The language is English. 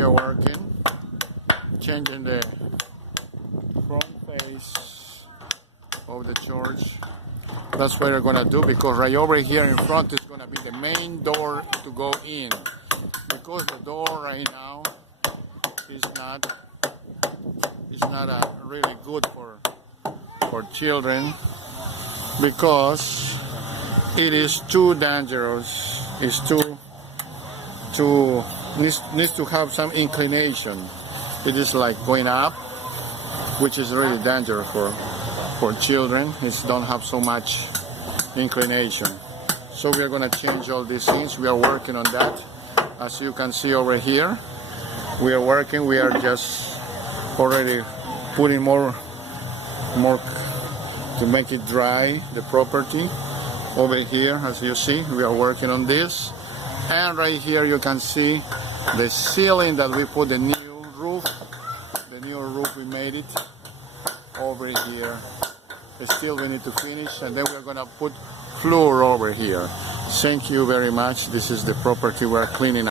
we are working, changing the front face of the church. That's what we're gonna do, because right over here in front is gonna be the main door to go in, because the door right now is not really good for children, because it is too dangerous. It's needs to have some inclination. It is like going up, which is really dangerous for children. It don't have so much inclination. So we are going to change all these things. We are working on that. As you can see over here, we are working. We are just already putting more to make it dry, the property. Over here, as you see, we are working on this. And right here you can see the ceiling that we put, the new roof we made it over here. Still we need to finish, and then we're gonna put floor over here. Thank you very much. This is the property we're cleaning up.